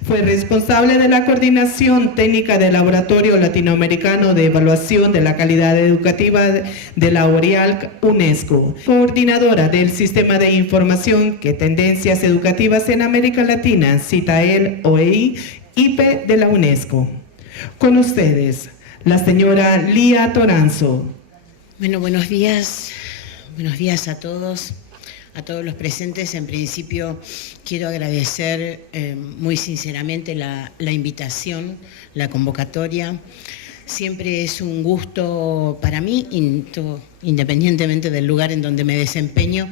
Fue responsable de la coordinación técnica del Laboratorio Latinoamericano de Evaluación de la Calidad Educativa de la OEA UNESCO, coordinadora del Sistema de Información que Tendencias Educativas en América Latina, CITAEL OEI, IPE de la UNESCO. Con ustedes, la señora Lía Toranzo. Bueno, buenos días a todos los presentes. En principio quiero agradecer muy sinceramente la invitación, la convocatoria. Siempre es un gusto para mí, independientemente del lugar en donde me desempeño,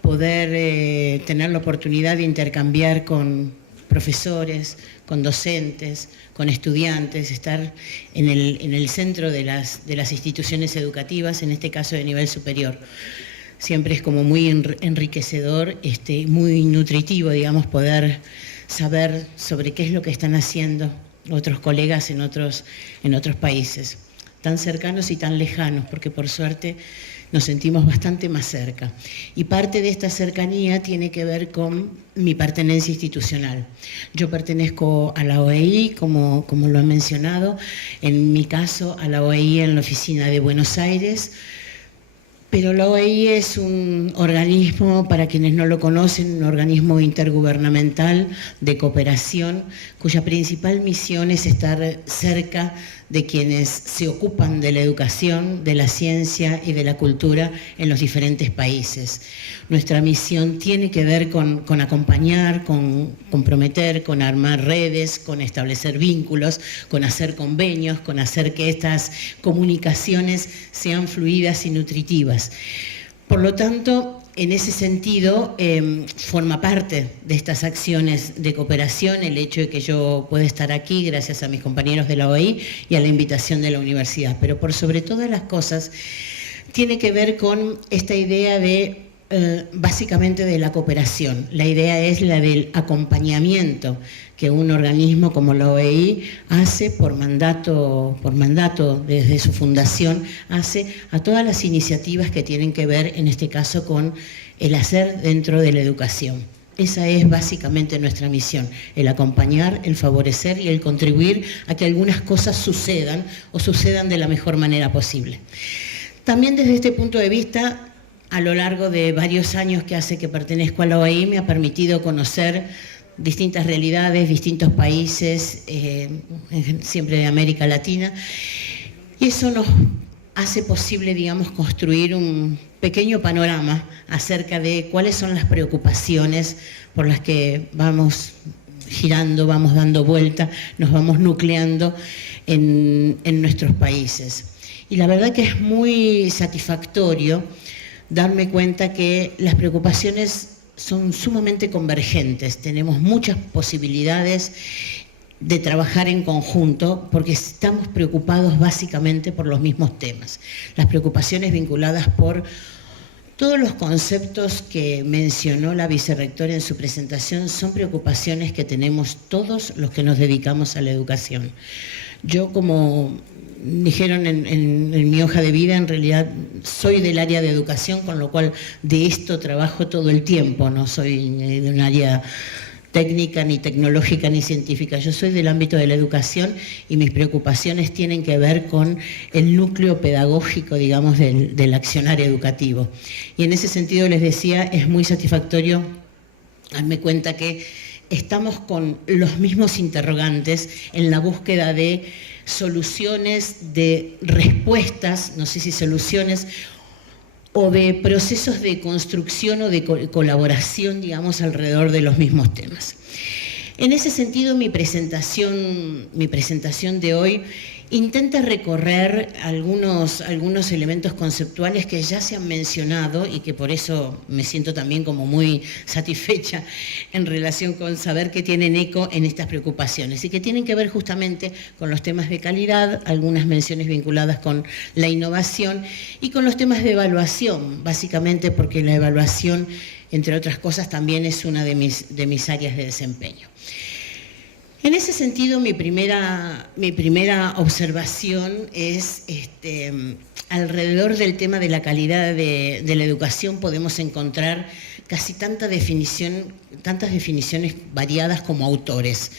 poder tener la oportunidad de intercambiar con profesores, con docentes, con estudiantes, estar en el centro de las instituciones educativas, en este caso de nivel superior. Siempre es como muy enriquecedor, muy nutritivo, digamos, poder saber sobre qué es lo que están haciendo otros colegas en otros países, tan cercanos y tan lejanos, porque por suerte nos sentimos bastante más cerca. Y parte de esta cercanía tiene que ver con mi pertenencia institucional. Yo pertenezco a la OEI, como lo han mencionado, en mi caso a la OEI en la oficina de Buenos Aires, pero la OEI es un organismo, para quienes no lo conocen, un organismo intergubernamental de cooperación, cuya principal misión es estar cerca de quienes se ocupan de la educación, de la ciencia y de la cultura en los diferentes países. Nuestra misión tiene que ver con acompañar, con comprometer, con armar redes, con establecer vínculos, con hacer convenios, con hacer que estas comunicaciones sean fluidas y nutritivas. Por lo tanto, en ese sentido, forma parte de estas acciones de cooperación el hecho de que yo pueda estar aquí gracias a mis compañeros de la OEI y a la invitación de la universidad. Pero por sobre todas las cosas, tiene que ver con esta idea de, básicamente, de la cooperación. La idea es la del acompañamiento que un organismo como la OEI hace por mandato desde su fundación, hace a todas las iniciativas que tienen que ver, en este caso, con el hacer dentro de la educación. Esa es básicamente nuestra misión, el acompañar, el favorecer y el contribuir a que algunas cosas sucedan o sucedan de la mejor manera posible. También desde este punto de vista, a lo largo de varios años que hace que pertenezco a la OEI, me ha permitido conocer distintas realidades, distintos países, siempre de América Latina, y eso nos hace posible, digamos, construir un pequeño panorama acerca de cuáles son las preocupaciones por las que vamos girando, vamos dando vuelta, nos vamos nucleando en nuestros países. Y la verdad que es muy satisfactorio darme cuenta que las preocupaciones son sumamente convergentes, tenemos muchas posibilidades de trabajar en conjunto porque estamos preocupados básicamente por los mismos temas. Las preocupaciones vinculadas por todos los conceptos que mencionó la vicerrectora en su presentación son preocupaciones que tenemos todos los que nos dedicamos a la educación. Yo, como dijeron en mi hoja de vida, en realidad soy del área de educación, con lo cual de esto trabajo todo el tiempo, no soy de un área técnica, ni tecnológica, ni científica. Yo soy del ámbito de la educación y mis preocupaciones tienen que ver con el núcleo pedagógico, digamos, del accionar educativo. Y en ese sentido, les decía, es muy satisfactorio darme cuenta que estamos con los mismos interrogantes en la búsqueda de soluciones, de respuestas, no sé si soluciones, o de procesos de construcción o de colaboración, digamos, alrededor de los mismos temas. En ese sentido, mi presentación de hoy intenta recorrer algunos elementos conceptuales que ya se han mencionado y que por eso me siento también como muy satisfecha en relación con saber que tienen eco en estas preocupaciones y que tienen que ver justamente con los temas de calidad, algunas menciones vinculadas con la innovación y con los temas de evaluación, básicamente porque la evaluación, entre otras cosas, también es una de mis áreas de desempeño. En ese sentido, mi primera observación es alrededor del tema de la calidad de la educación podemos encontrar casi tantas definiciones variadas como autores.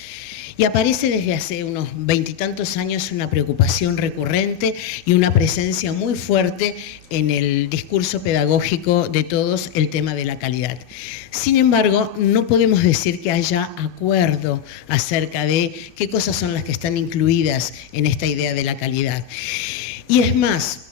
Y aparece desde hace unos 20 y tantos años una preocupación recurrente y una presencia muy fuerte en el discurso pedagógico de todos, el tema de la calidad. Sin embargo, no podemos decir que haya acuerdo acerca de qué cosas son las que están incluidas en esta idea de la calidad. Y es más,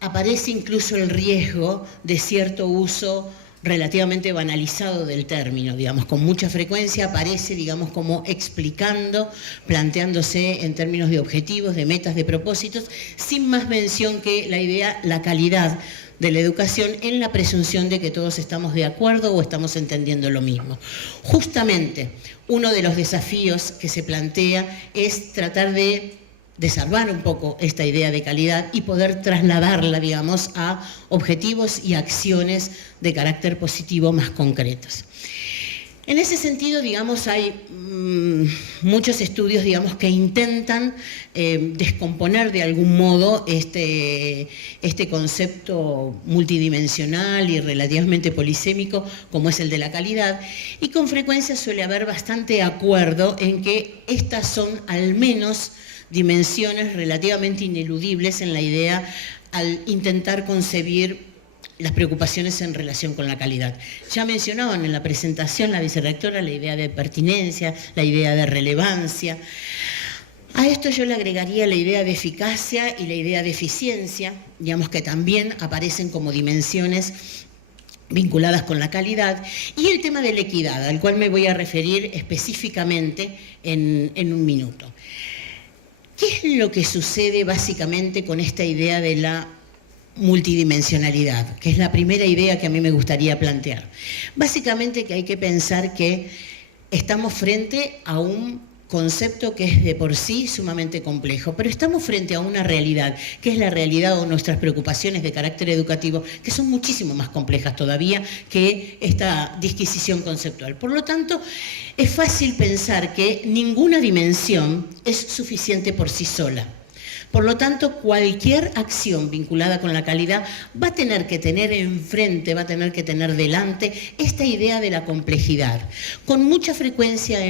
aparece incluso el riesgo de cierto uso relativamente banalizado del término, digamos, con mucha frecuencia aparece, digamos, como explicando, planteándose en términos de objetivos, de metas, de propósitos, sin más mención que la idea, la calidad de la educación en la presunción de que todos estamos de acuerdo o estamos entendiendo lo mismo. Justamente, uno de los desafíos que se plantea es tratar de desarmar un poco esta idea de calidad y poder trasladarla, digamos, a objetivos y acciones de carácter positivo más concretos. En ese sentido, digamos, hay muchos estudios, digamos, que intentan descomponer de algún modo este concepto multidimensional y relativamente polisémico como es el de la calidad, y con frecuencia suele haber bastante acuerdo en que estas son al menos dimensiones relativamente ineludibles en la idea al intentar concebir las preocupaciones en relación con la calidad. Ya mencionaban en la presentación la vicerrectora la idea de pertinencia, la idea de relevancia. A esto yo le agregaría la idea de eficacia y la idea de eficiencia, digamos que también aparecen como dimensiones vinculadas con la calidad, y el tema de la equidad, al cual me voy a referir específicamente en un minuto. ¿Qué es lo que sucede básicamente con esta idea de la multidimensionalidad? Que es la primera idea que a mí me gustaría plantear. Básicamente que hay que pensar que estamos frente a un concepto que es de por sí sumamente complejo, pero estamos frente a una realidad, que es la realidad o nuestras preocupaciones de carácter educativo, que son muchísimo más complejas todavía que esta disquisición conceptual. Por lo tanto, es fácil pensar que ninguna dimensión es suficiente por sí sola. Por lo tanto, cualquier acción vinculada con la calidad va a tener que tener enfrente, va a tener que tener delante esta idea de la complejidad. Con mucha frecuencia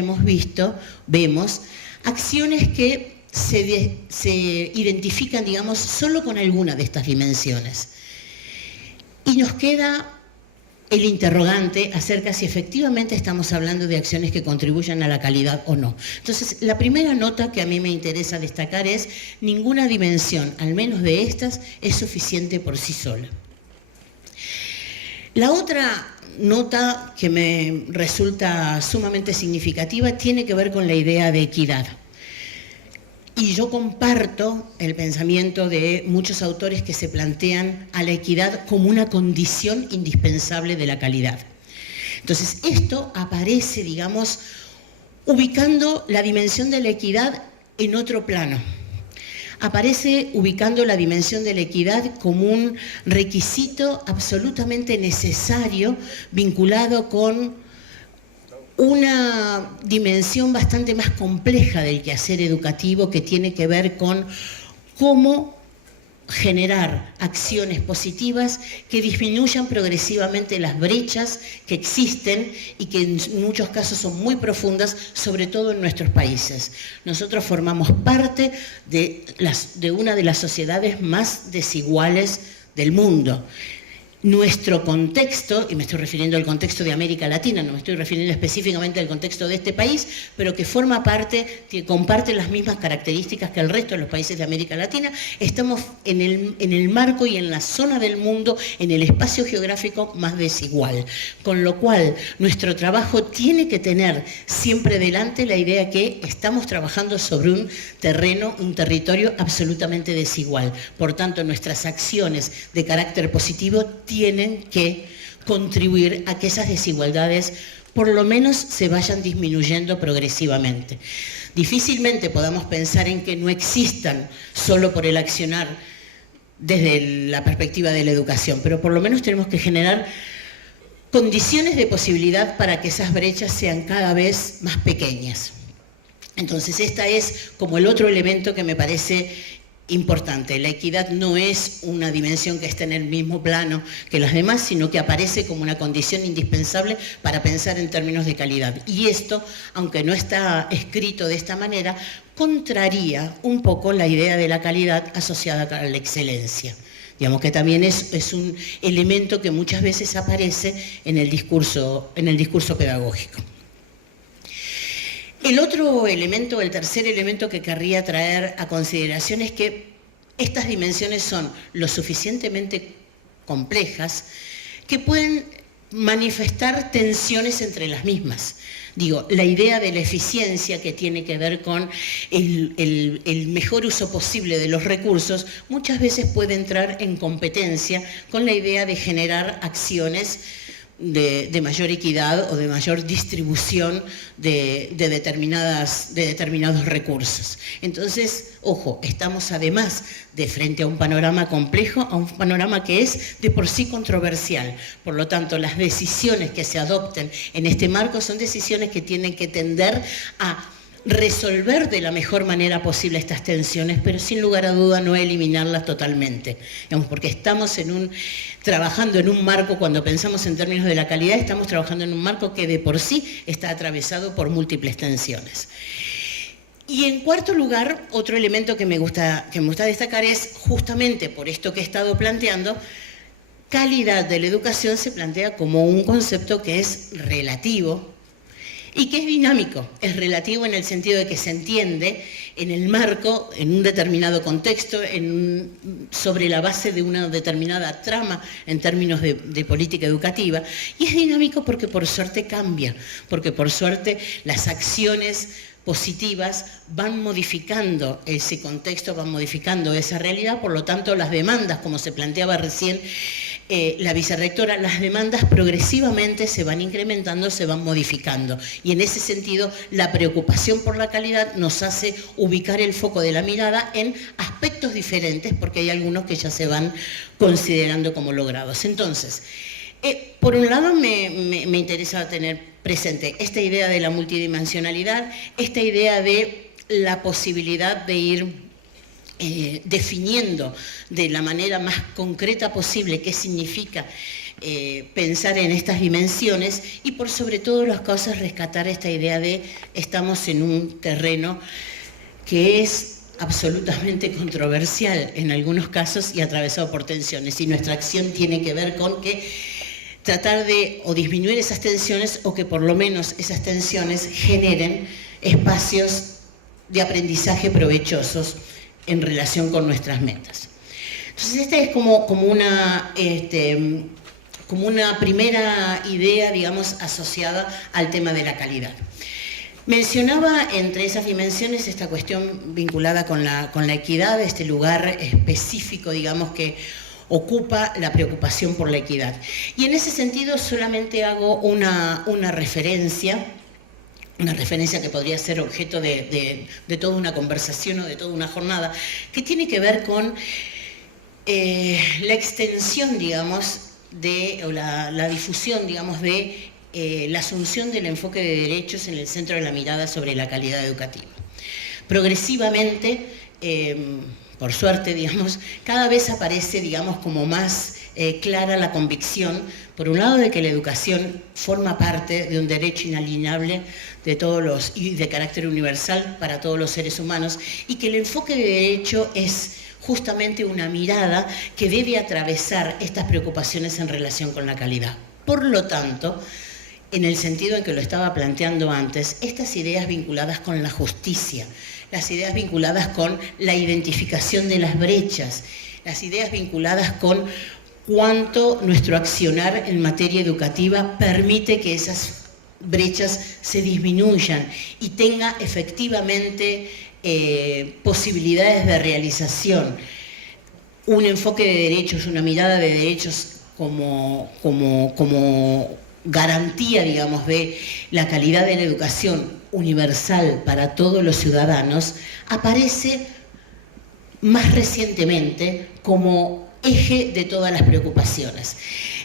vemos acciones que se identifican, digamos, solo con alguna de estas dimensiones. Y nos queda el interrogante acerca si efectivamente estamos hablando de acciones que contribuyan a la calidad o no. Entonces, la primera nota que a mí me interesa destacar es: ninguna dimensión, al menos de estas, es suficiente por sí sola. La otra nota que me resulta sumamente significativa tiene que ver con la idea de equidad. Y yo comparto el pensamiento de muchos autores que se plantean a la equidad como una condición indispensable de la calidad. Entonces, esto aparece, digamos, ubicando la dimensión de la equidad en otro plano. Aparece ubicando la dimensión de la equidad como un requisito absolutamente necesario vinculado con una dimensión bastante más compleja del quehacer educativo, que tiene que ver con cómo generar acciones positivas que disminuyan progresivamente las brechas que existen y que en muchos casos son muy profundas, sobre todo en nuestros países. Nosotros formamos parte de una de las sociedades más desiguales del mundo. Nuestro contexto, y me estoy refiriendo al contexto de América Latina, no me estoy refiriendo específicamente al contexto de este país, pero que forma parte, que comparte las mismas características que el resto de los países de América Latina. Estamos en el marco y en la zona del mundo, en el espacio geográfico más desigual. Con lo cual, nuestro trabajo tiene que tener siempre delante la idea que estamos trabajando sobre un terreno, un territorio absolutamente desigual. Por tanto, nuestras acciones de carácter positivo tienen que contribuir a que esas desigualdades por lo menos se vayan disminuyendo progresivamente. Difícilmente podamos pensar en que no existan solo por el accionar desde la perspectiva de la educación, pero por lo menos tenemos que generar condiciones de posibilidad para que esas brechas sean cada vez más pequeñas. Entonces, esta es como el otro elemento que me parece importante. La equidad no es una dimensión que esté en el mismo plano que las demás, sino que aparece como una condición indispensable para pensar en términos de calidad. Y esto, aunque no está escrito de esta manera, contraría un poco la idea de la calidad asociada a la excelencia. Digamos que también es un elemento que muchas veces aparece en el discurso pedagógico. El otro elemento, el tercer elemento que querría traer a consideración es que estas dimensiones son lo suficientemente complejas que pueden manifestar tensiones entre las mismas. Digo, la idea de la eficiencia, que tiene que ver con el mejor uso posible de los recursos, muchas veces puede entrar en competencia con la idea de generar acciones de mayor equidad o de mayor distribución de determinados recursos. Entonces, ojo, estamos además de frente a un panorama complejo, a un panorama que es de por sí controversial. Por lo tanto, las decisiones que se adopten en este marco son decisiones que tienen que tender a resolver de la mejor manera posible estas tensiones, pero sin lugar a duda no eliminarlas totalmente. Digamos, porque estamos trabajando en un marco, cuando pensamos en términos de la calidad, estamos trabajando en un marco que de por sí está atravesado por múltiples tensiones. Y en cuarto lugar, otro elemento que me gusta destacar es, justamente por esto que he estado planteando, calidad de la educación se plantea como un concepto que es relativo y que es dinámico. Es relativo en el sentido de que se entiende en el marco, en un determinado contexto, sobre la base de una determinada trama en términos de política educativa. Y es dinámico porque por suerte cambia, porque por suerte las acciones positivas van modificando ese contexto, van modificando esa realidad. Por lo tanto, las demandas, como se planteaba recién la vicerrectora, las demandas progresivamente se van incrementando, se van modificando. Y en ese sentido, la preocupación por la calidad nos hace ubicar el foco de la mirada en aspectos diferentes, porque hay algunos que ya se van considerando como logrados. Entonces, por un lado me interesa tener presente esta idea de la multidimensionalidad, esta idea de la posibilidad de ir definiendo de la manera más concreta posible qué significa pensar en estas dimensiones, y por sobre todo las cosas rescatar esta idea de estamos en un terreno que es absolutamente controversial en algunos casos y atravesado por tensiones, y nuestra acción tiene que ver con que tratar de o disminuir esas tensiones, o que por lo menos esas tensiones generen espacios de aprendizaje provechosos en relación con nuestras metas. Entonces, esta es como una primera idea, digamos, asociada al tema de la calidad. Mencionaba entre esas dimensiones esta cuestión vinculada con la equidad, este lugar específico, digamos, que ocupa la preocupación por la equidad. Y en ese sentido solamente hago una referencia que podría ser objeto de toda una conversación o de toda una jornada, que tiene que ver con la extensión, digamos, o la difusión, digamos, de la asunción del enfoque de derechos en el centro de la mirada sobre la calidad educativa. Progresivamente, por suerte, digamos, cada vez aparece, digamos, como más clara la convicción, por un lado, de que la educación forma parte de un derecho inalienable y de carácter universal para todos los seres humanos, y que el enfoque de derecho es justamente una mirada que debe atravesar estas preocupaciones en relación con la calidad. Por lo tanto, en el sentido en que lo estaba planteando antes, estas ideas vinculadas con la justicia, las ideas vinculadas con la identificación de las brechas, las ideas vinculadas con cuánto nuestro accionar en materia educativa permite que esas brechas se disminuyan y tenga efectivamente posibilidades de realización. Un enfoque de derechos, una mirada de derechos como garantía, digamos, de la calidad de la educación universal para todos los ciudadanos, aparece más recientemente como eje de todas las preocupaciones.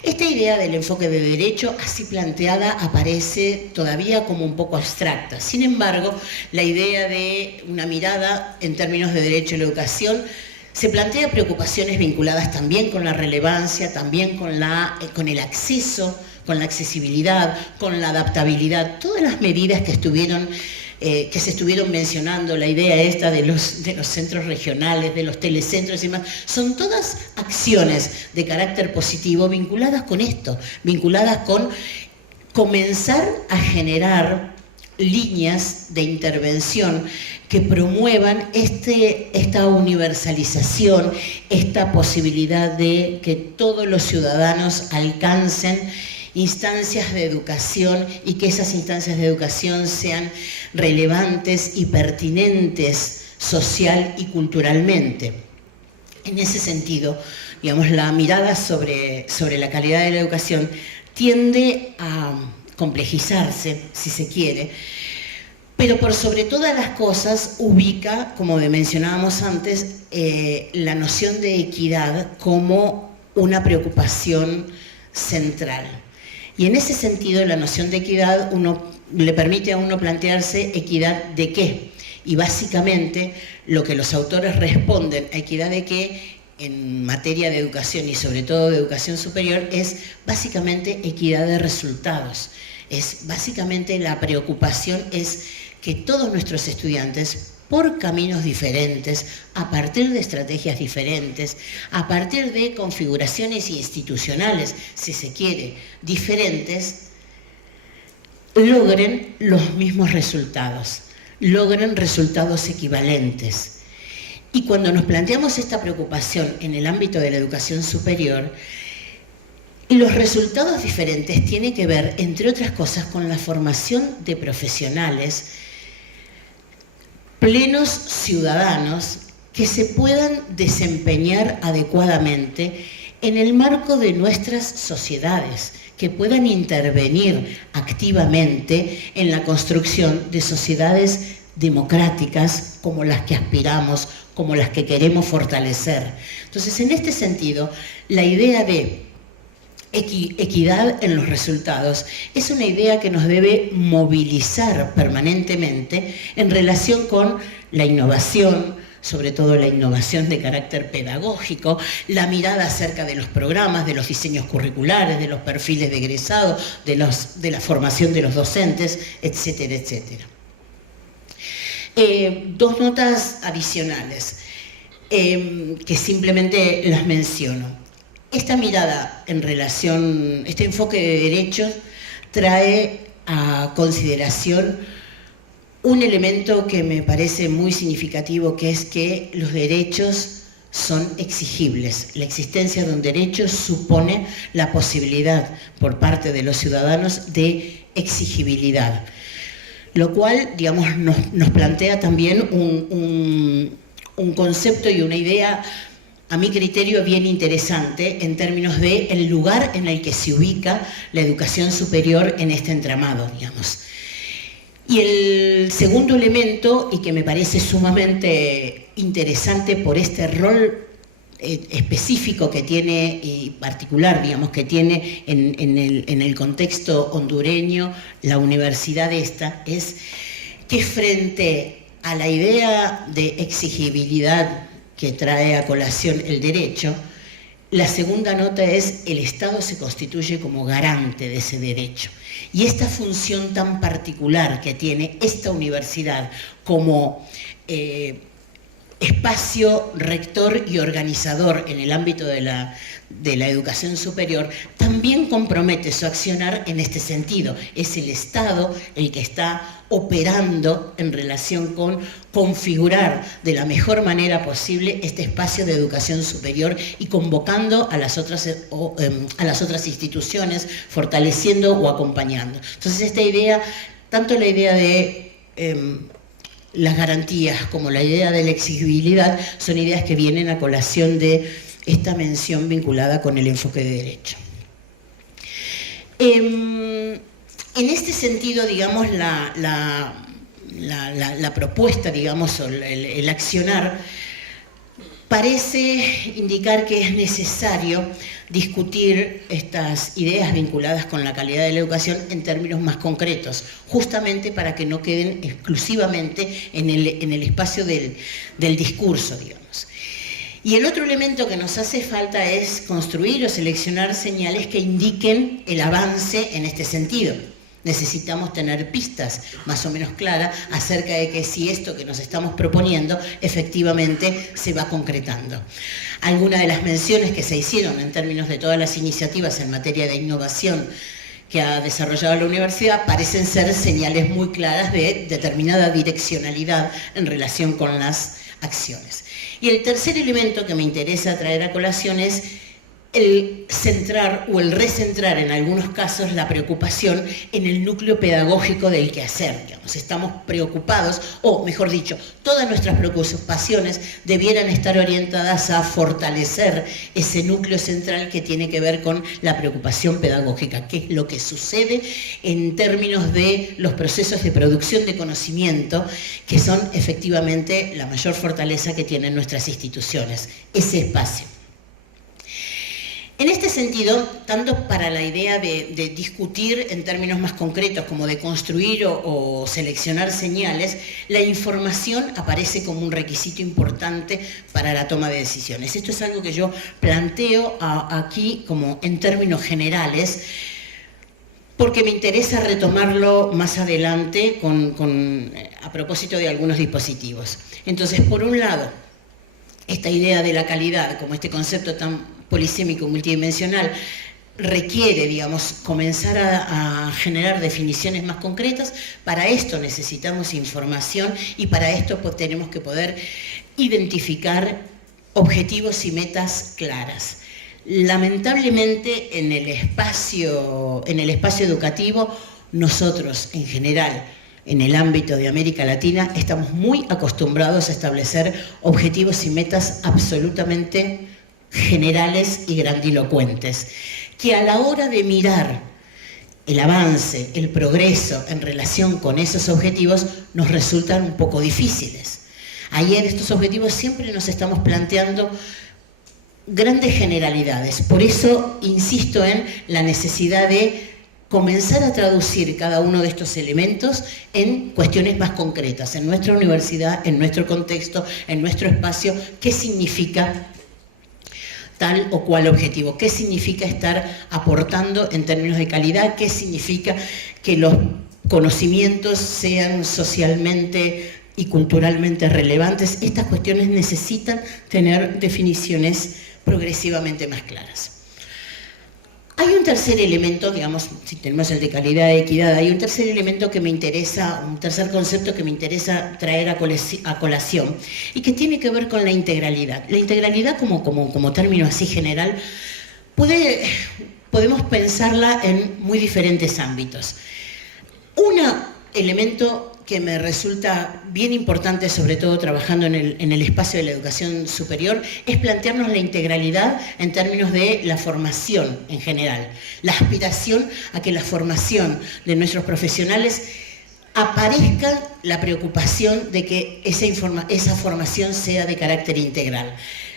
Esta idea del enfoque de derecho, así planteada, aparece todavía como un poco abstracta. Sin embargo, la idea de una mirada en términos de derecho a la educación Se plantea preocupaciones vinculadas también con la relevancia, también con el acceso, con la accesibilidad, con la adaptabilidad, todas las medidas que se estuvieron mencionando, la idea esta de los centros regionales, de los telecentros y demás, son todas acciones de carácter positivo vinculadas con esto, vinculadas con comenzar a generar líneas de intervención que promuevan esta universalización, esta posibilidad de que todos los ciudadanos alcancen instancias de educación y que esas instancias de educación sean relevantes y pertinentes social y culturalmente. En ese sentido, digamos, la mirada sobre la calidad de la educación tiende a complejizarse, si se quiere, pero por sobre todas las cosas ubica, como mencionábamos antes, la noción de equidad como una preocupación central. Y en ese sentido, la noción de equidad le permite a uno plantearse equidad de qué. Y básicamente lo que los autores responden a equidad de qué en materia de educación y sobre todo de educación superior es básicamente equidad de resultados. Básicamente la preocupación es que todos nuestros estudiantes, por caminos diferentes, a partir de estrategias diferentes, a partir de configuraciones institucionales, si se quiere, diferentes, logren los mismos resultados, logren resultados equivalentes. Y cuando nos planteamos esta preocupación en el ámbito de la educación superior, los resultados diferentes tienen que ver, entre otras cosas, con la formación de profesionales plenos ciudadanos que se puedan desempeñar adecuadamente en el marco de nuestras sociedades, que puedan intervenir activamente en la construcción de sociedades democráticas como las que aspiramos, como las que queremos fortalecer. Entonces, en este sentido, la idea de equidad en los resultados es una idea que nos debe movilizar permanentemente en relación con la innovación, sobre todo la innovación de carácter pedagógico, la mirada acerca de los programas, de los diseños curriculares, de los perfiles de egresado, de la formación de los docentes, etcétera, etcétera. Dos notas adicionales que simplemente las menciono. Esta mirada en relación, este enfoque de derechos trae a consideración un elemento que me parece muy significativo, que es que los derechos son exigibles. La existencia de un derecho supone la posibilidad por parte de los ciudadanos de exigibilidad, lo cual, digamos, nos plantea también un concepto y una idea, a mi criterio, bien interesante en términos de el lugar en el que se ubica la educación superior en este entramado, digamos. Y el segundo elemento, y que me parece sumamente interesante por este rol específico que tiene y particular, digamos, que tiene en el contexto hondureño la universidad esta, es que frente a la idea de exigibilidad que trae a colación el derecho, la segunda nota es el Estado se constituye como garante de ese derecho. Y esta función tan particular que tiene esta universidad como espacio rector y organizador en el ámbito de la educación superior, también compromete su accionar en este sentido. Es el Estado el que está operando en relación con configurar de la mejor manera posible este espacio de educación superior y convocando a las otras instituciones, fortaleciendo o acompañando. Entonces esta idea, tanto la idea de las garantías como la idea de la exigibilidad son ideas que vienen a colación de esta mención vinculada con el enfoque de derecho. En este sentido, digamos, la propuesta, digamos, o el accionar parece indicar que es necesario discutir estas ideas vinculadas con la calidad de la educación en términos más concretos, justamente para que no queden exclusivamente en el espacio del discurso, digamos. Y el otro elemento que nos hace falta es construir o seleccionar señales que indiquen el avance en este sentido. Necesitamos tener pistas más o menos claras acerca de que si esto que nos estamos proponiendo efectivamente se va concretando. Algunas de las menciones que se hicieron en términos de todas las iniciativas en materia de innovación que ha desarrollado la universidad parecen ser señales muy claras de determinada direccionalidad en relación con las acciones. Y el tercer elemento que me interesa traer a colación es el centrar o el recentrar en algunos casos la preocupación en el núcleo pedagógico del quehacer. Digamos, estamos preocupados, o mejor dicho, todas nuestras preocupaciones debieran estar orientadas a fortalecer ese núcleo central que tiene que ver con la preocupación pedagógica, que es lo que sucede en términos de los procesos de producción de conocimiento, que son efectivamente la mayor fortaleza que tienen nuestras instituciones, ese espacio. En este sentido, tanto para la idea de discutir en términos más concretos como de construir o seleccionar señales, la información aparece como un requisito importante para la toma de decisiones. Esto es algo que yo planteo aquí como en términos generales, porque me interesa retomarlo más adelante a propósito de algunos dispositivos. Entonces, por un lado, esta idea de la calidad como este concepto tan polisémico, multidimensional, requiere, digamos, comenzar a generar definiciones más concretas. Para esto necesitamos información y para esto tenemos que poder identificar objetivos y metas claras. Lamentablemente, en el espacio educativo, nosotros, en general, en el ámbito de América Latina, estamos muy acostumbrados a establecer objetivos y metas absolutamente generales y grandilocuentes, que a la hora de mirar el avance, el progreso en relación con esos objetivos nos resultan un poco difíciles. Ahí en estos objetivos siempre nos estamos planteando grandes generalidades. Por eso insisto en la necesidad de comenzar a traducir cada uno de estos elementos en cuestiones más concretas, en nuestra universidad, en nuestro contexto, en nuestro espacio. ¿Qué significa tal o cual objetivo? ¿Qué significa estar aportando en términos de calidad? ¿Qué significa que los conocimientos sean socialmente y culturalmente relevantes? Estas cuestiones necesitan tener definiciones progresivamente más claras. Hay un tercer elemento, digamos, si tenemos el de calidad y equidad, hay un tercer elemento que me interesa, un tercer concepto que me interesa traer a colación y que tiene que ver con la integralidad. La integralidad como término así general, podemos pensarla en muy diferentes ámbitos. Un elemento que me resulta bien importante, sobre todo trabajando en el espacio de la educación superior, es plantearnos la integralidad en términos de la formación en general. La aspiración a que la formación de nuestros profesionales aparezca la preocupación de que esa formación sea de carácter integral.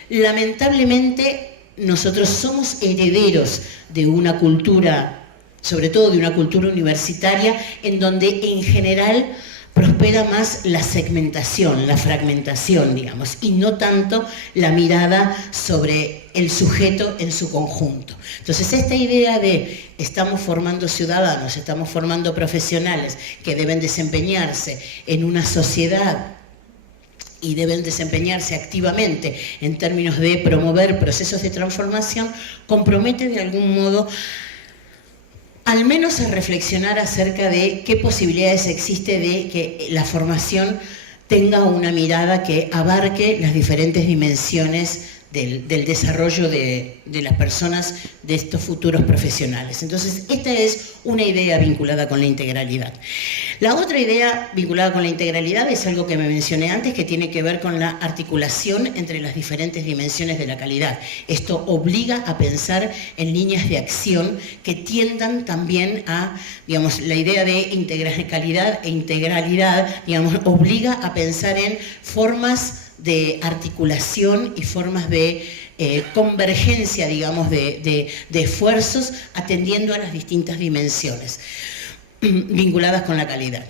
Lamentablemente, nosotros somos herederos de una cultura, sobre todo de una cultura universitaria, en donde en general prospera más la segmentación, la fragmentación, digamos, y no tanto la mirada sobre el sujeto en su conjunto. Entonces, esta idea de estamos formando ciudadanos, estamos formando profesionales que deben desempeñarse en una sociedad y deben desempeñarse activamente en términos de promover procesos de transformación, compromete de algún modo al menos a reflexionar acerca de qué posibilidades existe de que la formación tenga una mirada que abarque las diferentes dimensiones del desarrollo de las personas, de estos futuros profesionales. Entonces, esta es una idea vinculada con la integralidad. La otra idea vinculada con la integralidad es algo que me mencioné antes, que tiene que ver con la articulación entre las diferentes dimensiones de la calidad. Esto obliga a pensar en líneas de acción que tiendan también a, digamos, la idea de calidad e integralidad, digamos, obliga a pensar en formas de articulación y formas de convergencia, digamos, de esfuerzos atendiendo a las distintas dimensiones vinculadas con la calidad.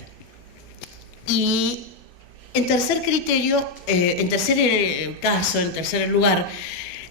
Y En tercer lugar,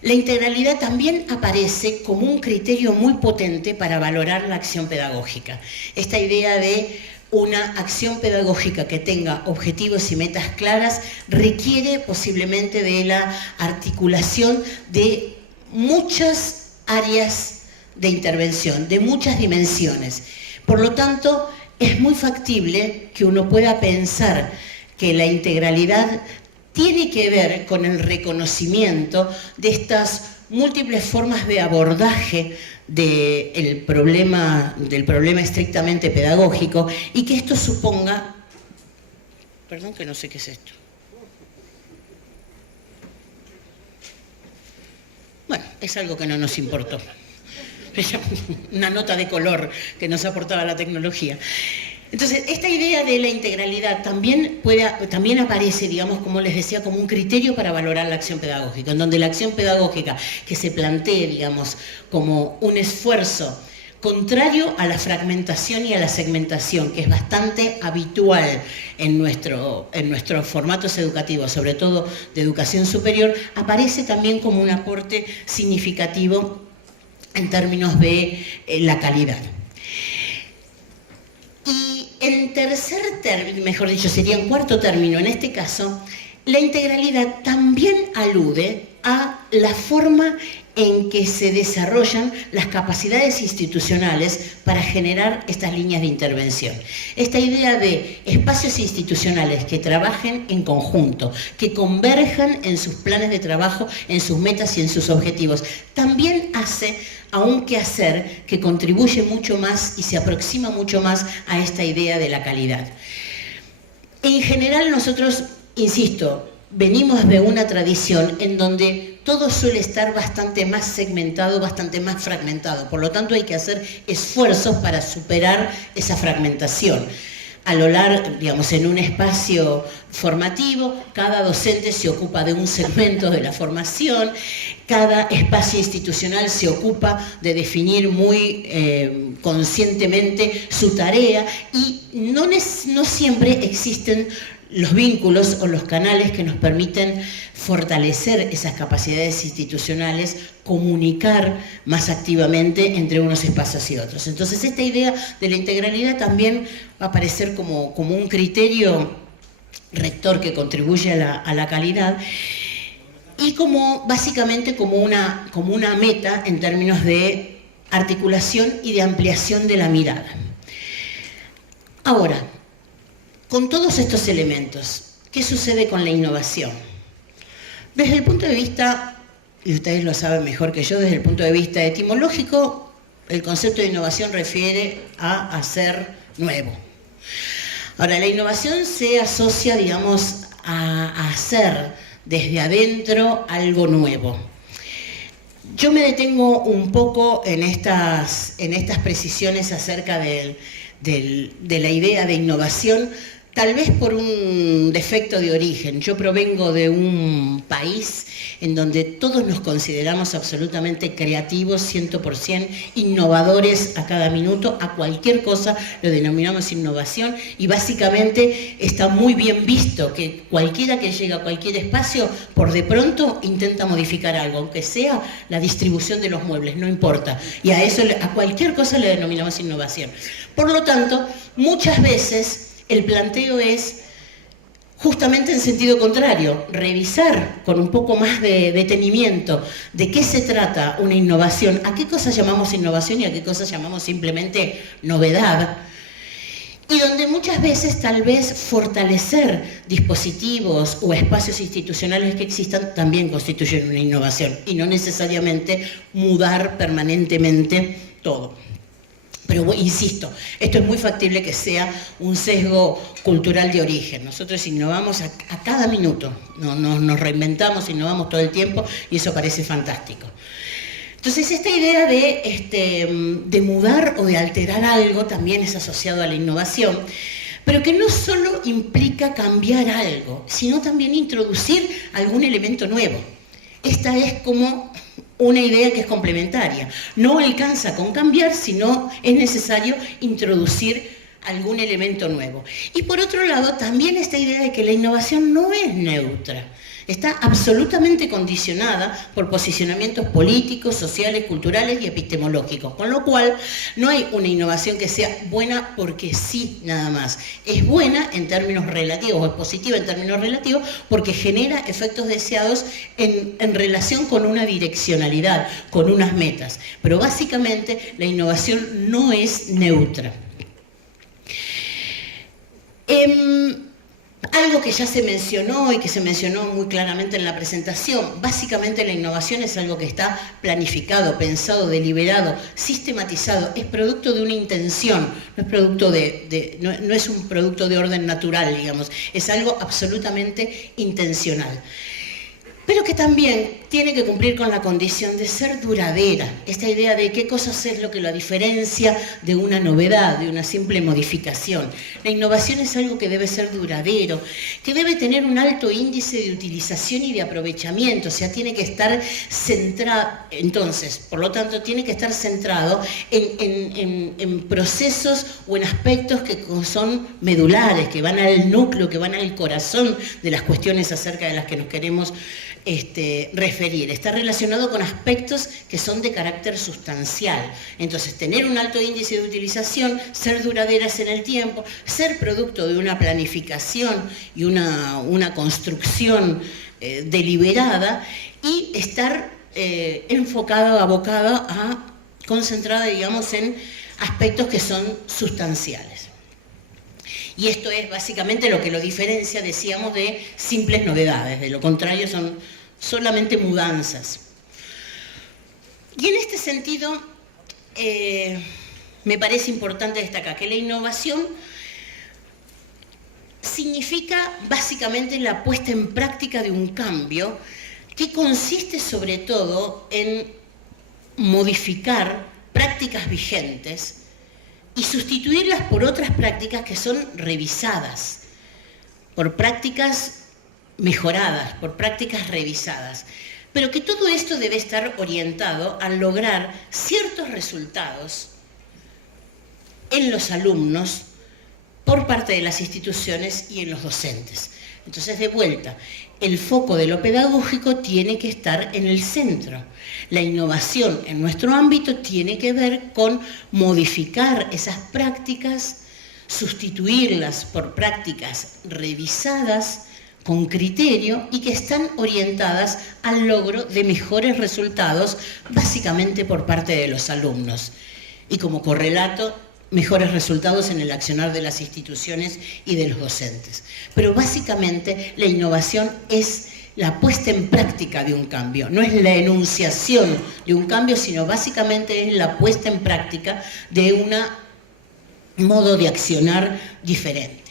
la integralidad también aparece como un criterio muy potente para valorar la acción pedagógica. Esta idea de una acción pedagógica que tenga objetivos y metas claras requiere posiblemente de la articulación de muchas áreas de intervención, de muchas dimensiones. Por lo tanto, es muy factible que uno pueda pensar que la integralidad tiene que ver con el reconocimiento de estas múltiples formas de abordaje del problema estrictamente pedagógico, y que esto suponga... Perdón, que no sé qué es esto. Bueno, es algo que no nos importó. Una nota de color que nos aportaba la tecnología. Entonces, esta idea de la integralidad también aparece, digamos, como les decía, como un criterio para valorar la acción pedagógica, en donde la acción pedagógica que se plantee, digamos, como un esfuerzo contrario a la fragmentación y a la segmentación, que es bastante habitual en nuestros formatos educativos, sobre todo de educación superior, aparece también como un aporte significativo en términos de la calidad. Y en en cuarto término, en este caso, la integralidad también alude a la forma en que se desarrollan las capacidades institucionales para generar estas líneas de intervención. Esta idea de espacios institucionales que trabajen en conjunto, que converjan en sus planes de trabajo, en sus metas y en sus objetivos, también hace a un quehacer que contribuye mucho más y se aproxima mucho más a esta idea de la calidad. En general nosotros, insisto, venimos de una tradición en donde todo suele estar bastante más segmentado, bastante más fragmentado. Por lo tanto, hay que hacer esfuerzos para superar esa fragmentación. A lo largo, digamos, en un espacio formativo, cada docente se ocupa de un segmento de la formación, cada espacio institucional se ocupa de definir muy conscientemente su tarea, y no siempre existen los vínculos o los canales que nos permiten fortalecer esas capacidades institucionales, comunicar más activamente entre unos espacios y otros. Entonces, esta idea de la integralidad también va a aparecer como un criterio rector que contribuye a la calidad, y básicamente como una meta en términos de articulación y de ampliación de la mirada. Ahora, con todos estos elementos, ¿qué sucede con la innovación? Desde el punto de vista, y ustedes lo saben mejor que yo, desde el punto de vista etimológico, el concepto de innovación refiere a hacer nuevo. Ahora, la innovación se asocia, digamos, a hacer desde adentro algo nuevo. Yo me detengo un poco en estas precisiones acerca de la idea de innovación, tal vez por un defecto de origen. Yo provengo de un país en donde todos nos consideramos absolutamente creativos, 100%, innovadores a cada minuto, a cualquier cosa lo denominamos innovación, y básicamente está muy bien visto que cualquiera que llega a cualquier espacio, por de pronto intenta modificar algo, aunque sea la distribución de los muebles, no importa, y a cualquier cosa le denominamos innovación. Por lo tanto, muchas veces el planteo es justamente en sentido contrario, revisar con un poco más de detenimiento de qué se trata una innovación, a qué cosas llamamos innovación y a qué cosas llamamos simplemente novedad, y donde muchas veces tal vez fortalecer dispositivos o espacios institucionales que existan también constituyen una innovación, y no necesariamente mudar permanentemente todo. Pero insisto, esto es muy factible que sea un sesgo cultural de origen. Nosotros innovamos a cada minuto, nos reinventamos, innovamos todo el tiempo, y eso parece fantástico. Entonces, esta idea de mudar o de alterar algo también es asociado a la innovación, pero que no solo implica cambiar algo, sino también introducir algún elemento nuevo. Esta es como una idea que es complementaria. No alcanza con cambiar, sino es necesario introducir algún elemento nuevo. Y por otro lado, también esta idea de que la innovación no es neutra. Está absolutamente condicionada por posicionamientos políticos, sociales, culturales y epistemológicos, con lo cual no hay una innovación que sea buena porque sí, nada más. Es buena en términos relativos, es positiva en términos relativos, porque genera efectos deseados en relación con una direccionalidad, con unas metas. Pero básicamente la innovación no es neutra. Algo que ya se mencionó y que se mencionó muy claramente en la presentación, básicamente la innovación es algo que está planificado, pensado, deliberado, sistematizado, es producto de una intención, no es, producto no es un producto de orden natural, digamos, es algo absolutamente intencional. Pero que también tiene que cumplir con la condición de ser duradera. Esta idea de qué cosas es lo que la diferencia de una novedad, de una simple modificación. La innovación es algo que debe ser duradero, que debe tener un alto índice de utilización y de aprovechamiento, o sea, tiene que estar centrado, entonces, por lo tanto, tiene que estar centrado en procesos o en aspectos que son medulares, que van al núcleo, que van al corazón de las cuestiones acerca de las que nos queremos referir. Está relacionado con aspectos que son de carácter sustancial. Entonces, tener un alto índice de utilización, ser duraderas en el tiempo, ser producto de una planificación y una construcción deliberada y estar enfocado, abocado concentrada, digamos, en aspectos que son sustanciales. Y esto es básicamente lo que lo diferencia, decíamos, de simples novedades. De lo contrario, son solamente mudanzas. Y en este sentido, me parece importante destacar que la innovación significa básicamente la puesta en práctica de un cambio que consiste sobre todo en modificar prácticas vigentes y sustituirlas por otras prácticas que son revisadas, por prácticas mejoradas, por prácticas revisadas. Pero que todo esto debe estar orientado a lograr ciertos resultados en los alumnos por parte de las instituciones y en los docentes. Entonces, de vuelta, el foco de lo pedagógico tiene que estar en el centro. La innovación en nuestro ámbito tiene que ver con modificar esas prácticas, sustituirlas por prácticas revisadas con criterio y que están orientadas al logro de mejores resultados, básicamente por parte de los alumnos. Y como correlato, mejores resultados en el accionar de las instituciones y de los docentes. Pero básicamente la innovación es la puesta en práctica de un cambio, no es la enunciación de un cambio, sino básicamente es la puesta en práctica de un modo de accionar diferente.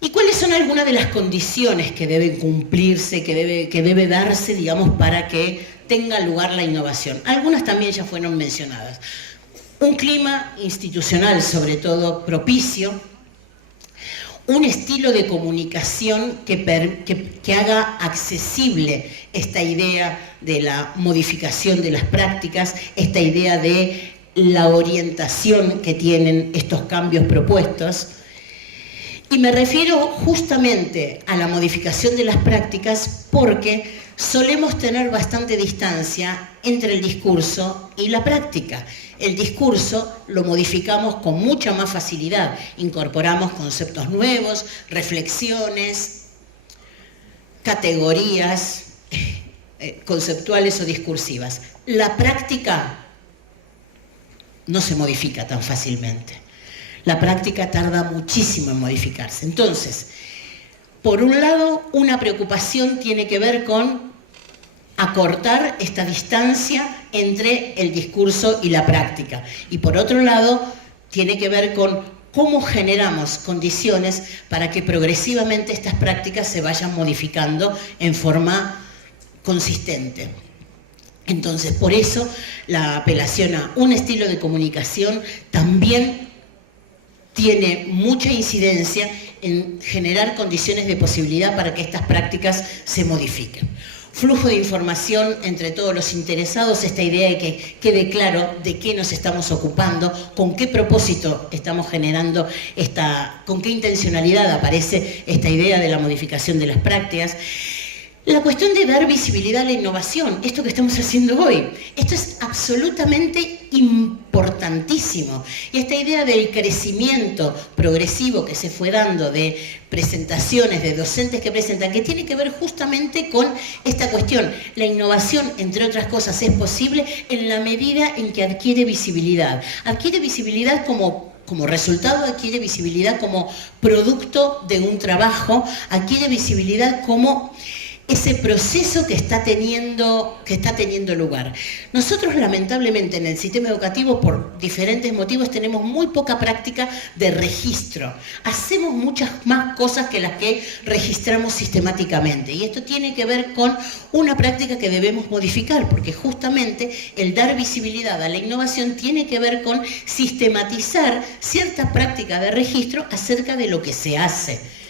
¿Y cuáles son algunas de las condiciones que deben cumplirse, que debe darse, digamos, para que tenga lugar la innovación? Algunas también ya fueron mencionadas. Un clima institucional, sobre todo, propicio, un estilo de comunicación que haga accesible esta idea de la modificación de las prácticas, esta idea de la orientación que tienen estos cambios propuestos. Y me refiero justamente a la modificación de las prácticas porque solemos tener bastante distancia entre el discurso y la práctica. El discurso lo modificamos con mucha más facilidad, incorporamos conceptos nuevos, reflexiones, categorías conceptuales o discursivas. La práctica no se modifica tan fácilmente. La práctica tarda muchísimo en modificarse. Entonces, por un lado, una preocupación tiene que ver con acortar esta distancia entre el discurso y la práctica. Y por otro lado, tiene que ver con cómo generamos condiciones para que progresivamente estas prácticas se vayan modificando en forma consistente. Entonces, por eso, la apelación a un estilo de comunicación también tiene mucha incidencia en generar condiciones de posibilidad para que estas prácticas se modifiquen. flujo de información entre todos los interesados, esta idea de que quede claro de qué nos estamos ocupando, con qué propósito estamos generando con qué intencionalidad aparece esta idea de la modificación de las prácticas. La cuestión de dar visibilidad a la innovación, esto que estamos haciendo hoy, esto es absolutamente importantísimo. Y esta idea del crecimiento progresivo que se fue dando de presentaciones, de docentes que presentan, que tiene que ver justamente con esta cuestión. La innovación, entre otras cosas, es posible en la medida en que adquiere visibilidad. Adquiere visibilidad como resultado, adquiere visibilidad como producto de un trabajo, adquiere visibilidad como ese proceso que está teniendo lugar. Nosotros, lamentablemente, en el sistema educativo, por diferentes motivos, tenemos muy poca práctica de registro. Hacemos muchas más cosas que las que registramos sistemáticamente. Y esto tiene que ver con una práctica que debemos modificar, porque justamente el dar visibilidad a la innovación tiene que ver con sistematizar cierta práctica de registro acerca de lo que se hace.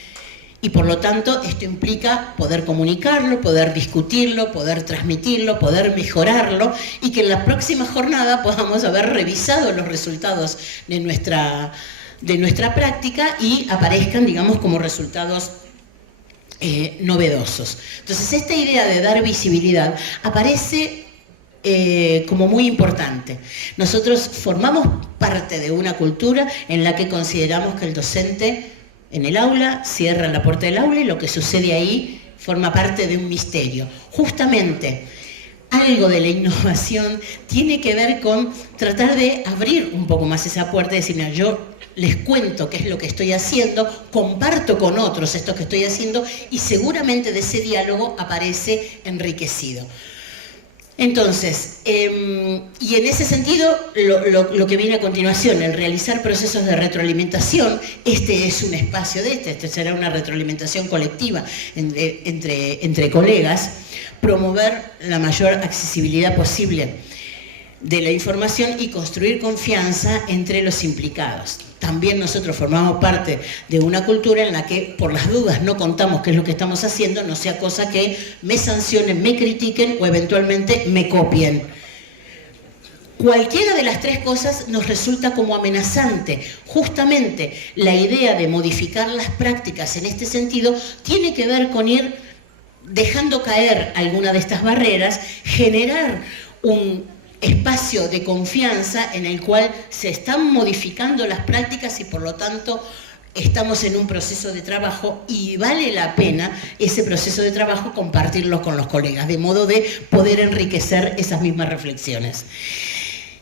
Y por lo tanto, esto implica poder comunicarlo, poder discutirlo, poder transmitirlo, poder mejorarlo y que en la próxima jornada podamos haber revisado los resultados de nuestra práctica y aparezcan, digamos, como resultados novedosos. Entonces, esta idea de dar visibilidad aparece como muy importante. Nosotros formamos parte de una cultura en la que consideramos que el docente en el aula cierra la puerta del aula y lo que sucede ahí forma parte de un misterio. Justamente, algo de la innovación tiene que ver con tratar de abrir un poco más esa puerta y decir, no, yo les cuento qué es lo que estoy haciendo, comparto con otros esto que estoy haciendo y seguramente de ese diálogo aparece enriquecido. Entonces, y en ese sentido, lo que viene a continuación, el realizar procesos de retroalimentación, este es un espacio de este será una retroalimentación colectiva entre colegas, promover la mayor accesibilidad posible de la información y construir confianza entre los implicados. También nosotros formamos parte de una cultura en la que por las dudas no contamos qué es lo que estamos haciendo, no sea cosa que me sancionen, me critiquen o eventualmente me copien. Cualquiera de las tres cosas nos resulta como amenazante. Justamente la idea de modificar las prácticas en este sentido tiene que ver con ir dejando caer alguna de estas barreras, generar un espacio de confianza en el cual se están modificando las prácticas y por lo tanto estamos en un proceso de trabajo y vale la pena ese proceso de trabajo compartirlo con los colegas, de modo de poder enriquecer esas mismas reflexiones.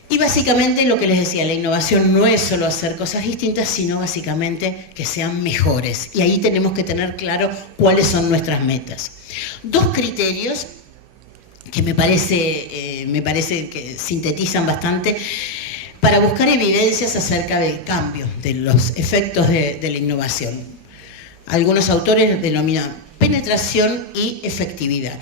Y básicamente lo que les decía, la innovación no es solo hacer cosas distintas, sino básicamente que sean mejores. Y ahí tenemos que tener claro cuáles son nuestras metas. Dos criterios que me parece que sintetizan bastante para buscar evidencias acerca del cambio, de los efectos de la innovación. Algunos autores denominan penetración y efectividad.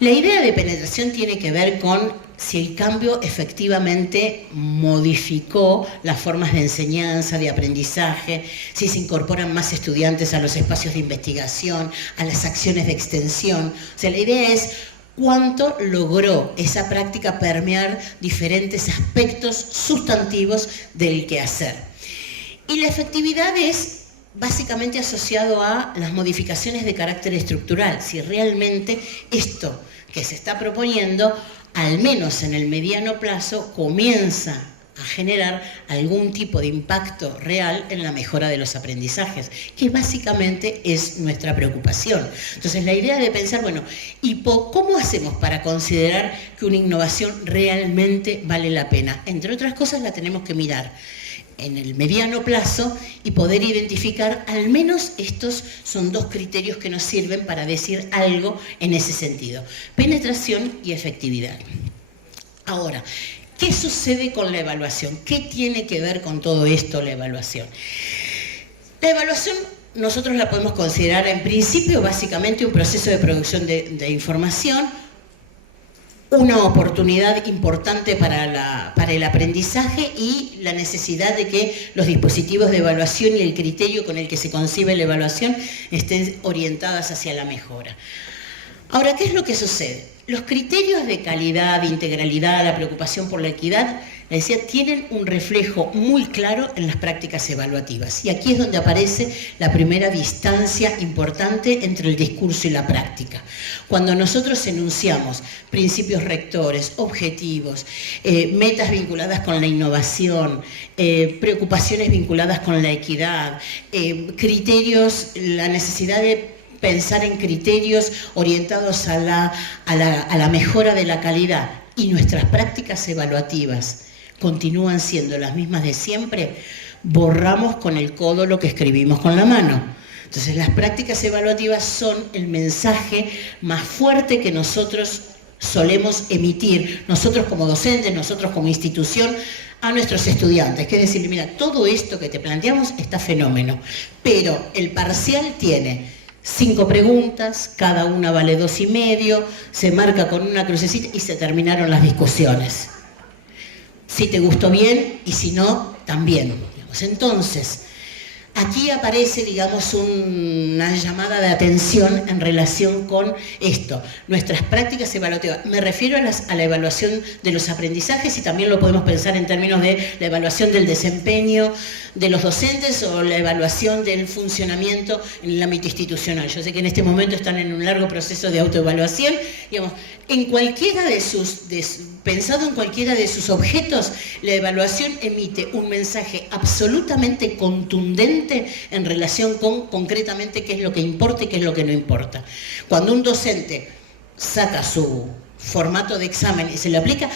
La idea de penetración tiene que ver con si el cambio efectivamente modificó las formas de enseñanza, de aprendizaje, si se incorporan más estudiantes a los espacios de investigación, a las acciones de extensión. O sea, la idea es cuánto logró esa práctica permear diferentes aspectos sustantivos del quehacer. Y la efectividad es básicamente asociado a las modificaciones de carácter estructural, si realmente esto que se está proponiendo, al menos en el mediano plazo, comienza a generar algún tipo de impacto real en la mejora de los aprendizajes, que básicamente es nuestra preocupación. Entonces, la idea de pensar, bueno, ¿y cómo hacemos para considerar que una innovación realmente vale la pena? Entre otras cosas, la tenemos que mirar en el mediano plazo y poder identificar, al menos estos son dos criterios que nos sirven para decir algo en ese sentido: penetración y efectividad. Ahora, ¿qué sucede con la evaluación? ¿Qué tiene que ver con todo esto la evaluación? La evaluación nosotros la podemos considerar en principio básicamente un proceso de producción de información, una oportunidad importante para el aprendizaje y la necesidad de que los dispositivos de evaluación y el criterio con el que se concibe la evaluación estén orientadas hacia la mejora. Ahora, ¿qué es lo que sucede? Los criterios de calidad, de integralidad, la preocupación por la equidad, les decía, tienen un reflejo muy claro en las prácticas evaluativas. Y aquí es donde aparece la primera distancia importante entre el discurso y la práctica. Cuando nosotros enunciamos principios rectores, objetivos, metas vinculadas con la innovación, preocupaciones vinculadas con la equidad, criterios, la necesidad de pensar en criterios orientados a la mejora de la calidad, y nuestras prácticas evaluativas continúan siendo las mismas de siempre, borramos con el codo lo que escribimos con la mano. Entonces, las prácticas evaluativas son el mensaje más fuerte que nosotros solemos emitir, nosotros como docentes, nosotros como institución, a nuestros estudiantes, que es decir, mira, todo esto que te planteamos está fenómeno, pero el parcial tiene 5 preguntas, cada una vale 2,5, se marca con una crucecita y se terminaron las discusiones. Si te gustó bien y si no, también. Entonces, aquí aparece, digamos, una llamada de atención en relación con esto, nuestras prácticas evaluativas. Me refiero a la evaluación de los aprendizajes, y también lo podemos pensar en términos de la evaluación del desempeño de los docentes o la evaluación del funcionamiento en el ámbito institucional. Yo sé que en este momento están en un largo proceso de autoevaluación, digamos, en cualquiera pensado en cualquiera de sus objetos, la evaluación emite un mensaje absolutamente contundente en relación con concretamente qué es lo que importa y qué es lo que no importa. Cuando un docente saca su formato de examen y se lo aplica,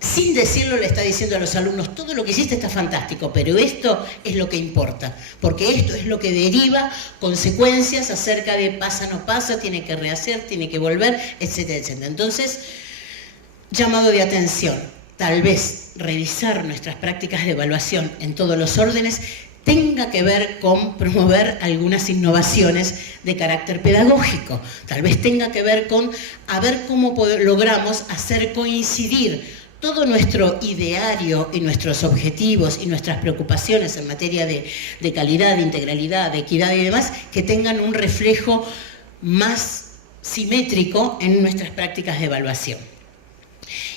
sin decirlo le está diciendo a los alumnos, todo lo que hiciste está fantástico, pero esto es lo que importa, porque esto es lo que deriva consecuencias acerca de pasa, no pasa, tiene que rehacer, tiene que volver, etcétera, etcétera. Entonces, llamado de atención, tal vez revisar nuestras prácticas de evaluación en todos los órdenes tenga que ver con promover algunas innovaciones de carácter pedagógico, tal vez tenga que ver con a ver cómo logramos hacer coincidir todo nuestro ideario y nuestros objetivos y nuestras preocupaciones en materia de calidad, de integralidad, de equidad y demás, que tengan un reflejo más simétrico en nuestras prácticas de evaluación.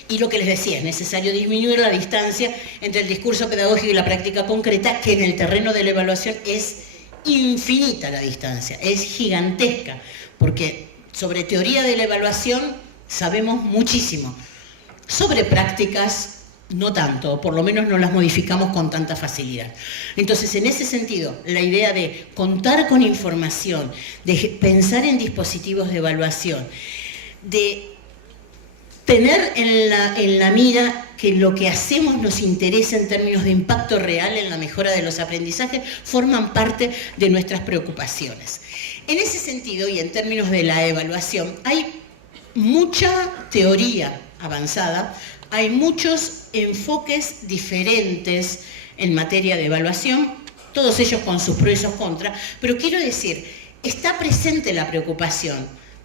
Y lo que les decía, es necesario disminuir la distancia entre el discurso pedagógico y la práctica concreta, que en el terreno de la evaluación es infinita la distancia, es gigantesca, porque sobre teoría de la evaluación sabemos muchísimo. Sobre prácticas, no tanto, o por lo menos no las modificamos con tanta facilidad. Entonces, en ese sentido, la idea de contar con información, de pensar en dispositivos de evaluación, de tener en la mira que lo que hacemos nos interesa en términos de impacto real en la mejora de los aprendizajes, forman parte de nuestras preocupaciones. En ese sentido, y en términos de la evaluación, hay mucha teoría avanzada, hay muchos enfoques diferentes en materia de evaluación, todos ellos con sus pros y sus contras, pero quiero decir, está presente la preocupación.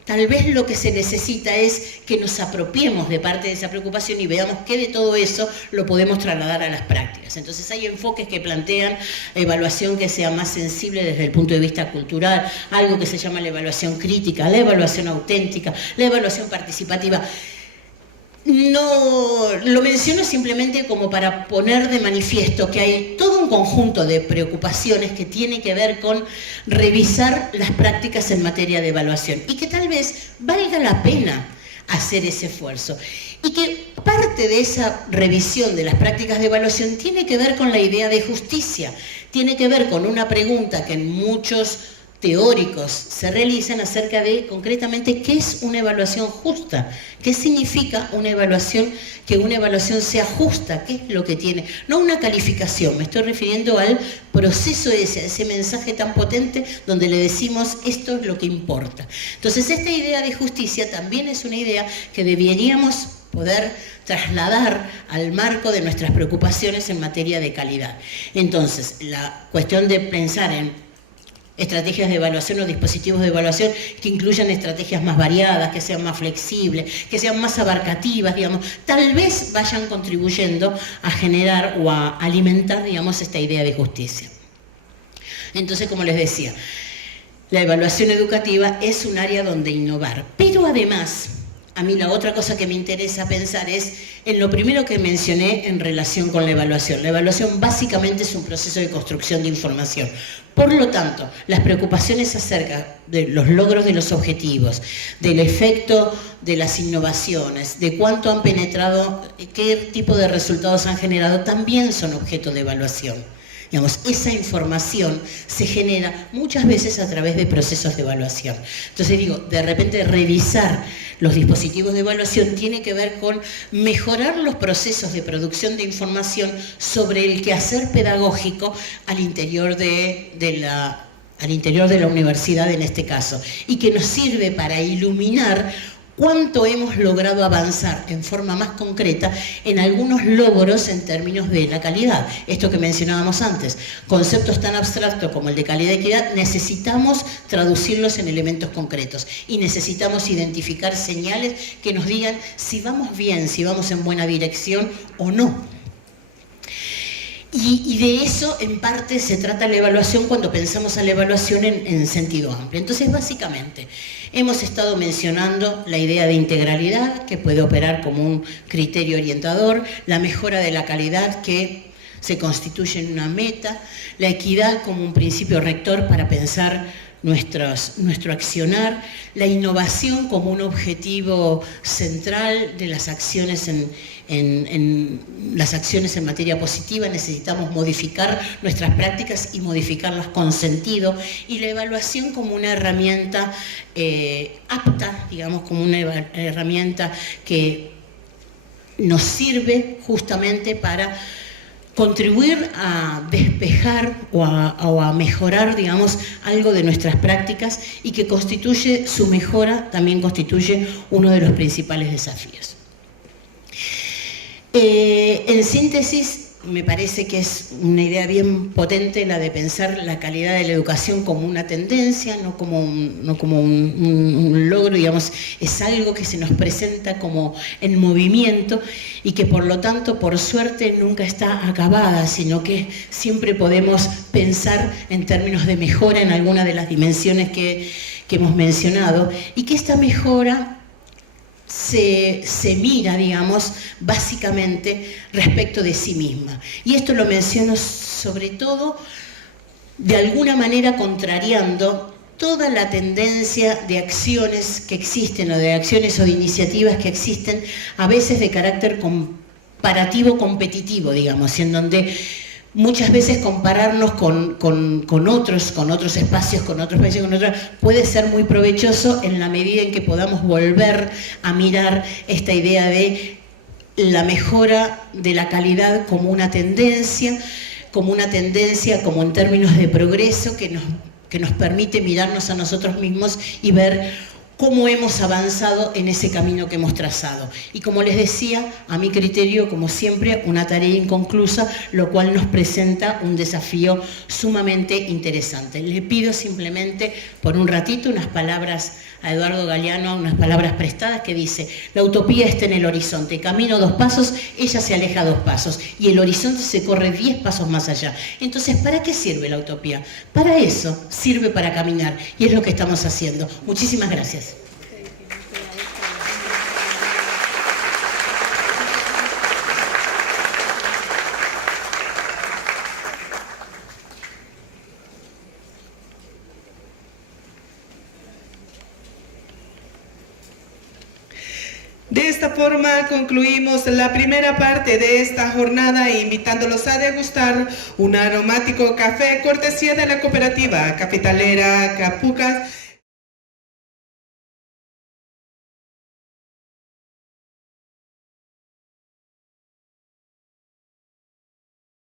Tal vez lo que se necesita es que nos apropiemos de parte de esa preocupación y veamos qué de todo eso lo podemos trasladar a las prácticas. Entonces hay enfoques que plantean evaluación que sea más sensible desde el punto de vista cultural, algo que se llama la evaluación crítica, la evaluación auténtica, la evaluación participativa. No lo menciono simplemente como para poner de manifiesto que hay todo un conjunto de preocupaciones que tiene que ver con revisar las prácticas en materia de evaluación y que tal vez valga la pena hacer ese esfuerzo. Y que parte de esa revisión de las prácticas de evaluación tiene que ver con la idea de justicia, tiene que ver con una pregunta que en muchos teóricos se realizan acerca de, concretamente, qué es una evaluación justa, qué significa una evaluación, que una evaluación sea justa, qué es lo que tiene, no una calificación, me estoy refiriendo al proceso ese, a ese mensaje tan potente donde le decimos esto es lo que importa. Entonces, esta idea de justicia también es una idea que deberíamos poder trasladar al marco de nuestras preocupaciones en materia de calidad. Entonces, la cuestión de pensar en estrategias de evaluación o dispositivos de evaluación que incluyan estrategias más variadas, que sean más flexibles, que sean más abarcativas, digamos, tal vez vayan contribuyendo a generar o a alimentar, digamos, esta idea de justicia. Entonces, como les decía, la evaluación educativa es un área donde innovar. Pero además, a mí la otra cosa que me interesa pensar es en lo primero que mencioné en relación con la evaluación. La evaluación básicamente es un proceso de construcción de información. Por lo tanto, las preocupaciones acerca de los logros de los objetivos, del efecto de las innovaciones, de cuánto han penetrado, qué tipo de resultados han generado, también son objeto de evaluación. Digamos, esa información se genera muchas veces a través de procesos de evaluación. Entonces digo, de repente revisar los dispositivos de evaluación tiene que ver con mejorar los procesos de producción de información sobre el quehacer pedagógico al interior de la universidad en este caso, y que nos sirve para iluminar cuánto hemos logrado avanzar en forma más concreta en algunos logros en términos de la calidad. Esto que mencionábamos antes, conceptos tan abstractos como el de calidad y equidad, necesitamos traducirlos en elementos concretos y necesitamos identificar señales que nos digan si vamos bien, si vamos en buena dirección o no. Y de eso, en parte, se trata la evaluación cuando pensamos a la evaluación en sentido amplio. Entonces, básicamente, hemos estado mencionando la idea de integralidad, que puede operar como un criterio orientador, la mejora de la calidad, que se constituye en una meta, la equidad como un principio rector para pensar nuestro accionar, la innovación como un objetivo central de las acciones las acciones en materia positiva. Necesitamos modificar nuestras prácticas y modificarlas con sentido, y la evaluación como una herramienta apta, digamos, como una herramienta que nos sirve justamente para contribuir a despejar o a mejorar, digamos, algo de nuestras prácticas, y que constituye su mejora, también constituye uno de los principales desafíos. En síntesis, me parece que es una idea bien potente la de pensar la calidad de la educación como una tendencia, no como un logro, digamos, es algo que se nos presenta como en movimiento y que por lo tanto, por suerte, nunca está acabada, sino que siempre podemos pensar en términos de mejora en alguna de las dimensiones que hemos mencionado, y que esta mejora se mira, digamos, básicamente respecto de sí misma. Y esto lo menciono sobre todo, de alguna manera, contrariando toda la tendencia de acciones que existen, o de acciones o de iniciativas que existen, a veces de carácter comparativo, competitivo, digamos, en donde muchas veces compararnos con otros espacios, con otros países, puede ser muy provechoso en la medida en que podamos volver a mirar esta idea de la mejora de la calidad como una tendencia, como en términos de progreso que nos permite mirarnos a nosotros mismos y ver cómo hemos avanzado en ese camino que hemos trazado. Y como les decía, a mi criterio, como siempre, una tarea inconclusa, lo cual nos presenta un desafío sumamente interesante. Le pido simplemente por un ratito unas palabras a Eduardo Galeano, unas palabras prestadas, que dice: la utopía está en el horizonte, camino 2 pasos, ella se aleja 2 pasos, y el horizonte se corre 10 pasos más allá. Entonces, ¿para qué sirve la utopía? Para eso, sirve para caminar, y es lo que estamos haciendo. Muchísimas gracias. De esta forma concluimos la primera parte de esta jornada, invitándolos a degustar un aromático café cortesía de la cooperativa cafetalera Capucas,